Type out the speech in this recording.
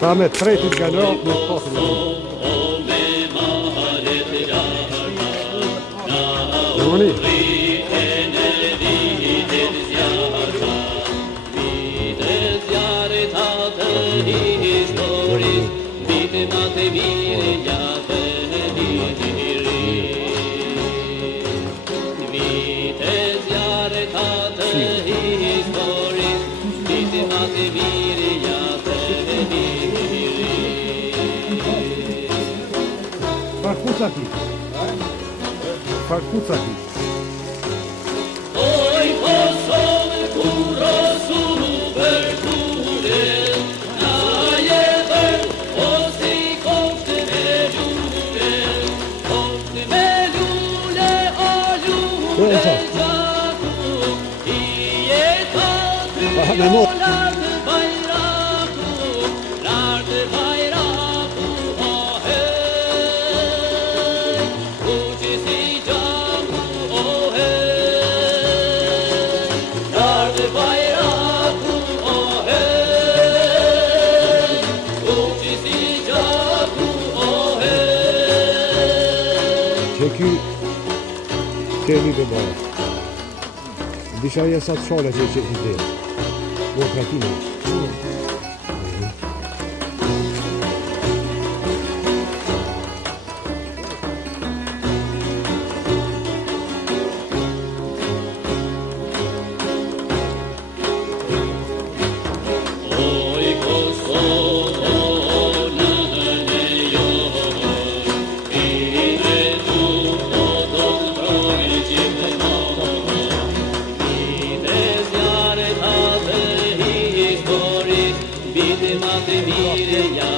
Ta me tretit galerat me pasën e Gjoni. Farkucaki. Farkucaki. Oj, Kosovë, kuro super kure, na jetër, o si koftë me lule, o lule gjaku, I jeta ty o lartë bajraku, o he, uqi si gjaku, o he. Ky teni dhe bërë. Disha jesat shole që i dhe. Bo kratime. Mate mire ya